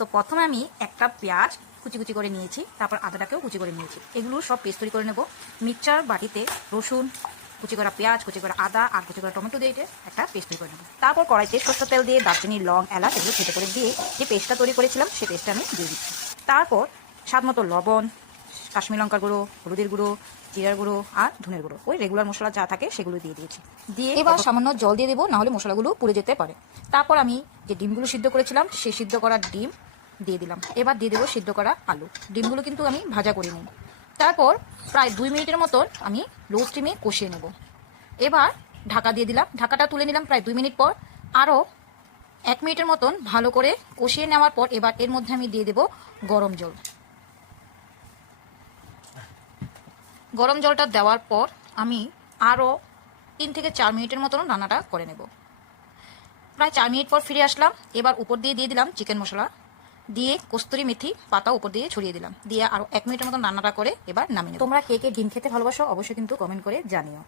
তো প্রথমে আমি একটা পেঁয়াজ কুচি কুচি করে নিয়েছি, তারপর আদাটাকেও কুচি করে নিয়েছি। এগুলো সব পেস্ট তৈরি করে নেব। মিক্সচার বাটিতে রসুন, কুচি করা পেঁয়াজ, কুচি করা আদা আর কুচি করা টমেটো দিয়ে একটা পেস্ট তৈরি করে নেব। তারপর কড়াইতে সরষের তেল দিয়ে দারচিনি, লং, এলাচ এগুলো থেতে করে দিয়ে যে পেস্টটা তৈরি করেছিলাম সেই পেস্টটা আমি দিয়ে দিচ্ছি। তারপর স্বাদ মতো লবণ, কাশ্মীর লঙ্কার গুঁড়ো, হলুদের গুঁড়ো, জিরার গুঁড়ো আর ধনের গুঁড়ো, ওই রেগুলার মশলা যা থাকে সেগুলো দিয়ে দিয়েছি। দিয়ে এবার সামান্য জল দিয়ে দেবো, নাহলে মশলাগুলো পুড়ে যেতে পারে। তারপর আমি যে ডিমগুলো সিদ্ধ করেছিলাম সেই সিদ্ধ করা ডিম দিয়ে দিলাম। এবার দিয়ে দেবো সিদ্ধ করা আলু। ডিমগুলো কিন্তু আমি ভাজা করে নিই। তারপর প্রায় 2 মিনিটের মতন আমি লো স্টিমে কষিয়ে নেব। এবার ঢাকা দিয়ে দিলাম, ঢাকাটা তুলে নিলাম প্রায় 2 মিনিট পর। আরও 1 মিনিটের মতন ভালো করে কষিয়ে নেওয়ার পর এবার এর মধ্যে আমি দিয়ে দেবো গরম জল। গরম জলটা দেওয়ার পর আমি আরও 3 থেকে 4 মিনিটের মতন রান্নাটা করে নেব। প্রায় 4 মিনিট পর ফিরে আসলাম। এবার উপর দিয়ে দিলাম চিকেন মশলা, দিয়ে কস্তুরি মেথি পাতা উপর দিয়ে ছড়িয়ে দিলাম, দিয়ে আরও 1 মিনিটের মতন রান্নাটা করে এবার নামিয়ে নেব। তোমরা কে কে ডিম খেতে ভালোবাসো অবশ্যই কিন্তু কমেন্ট করে জানিও।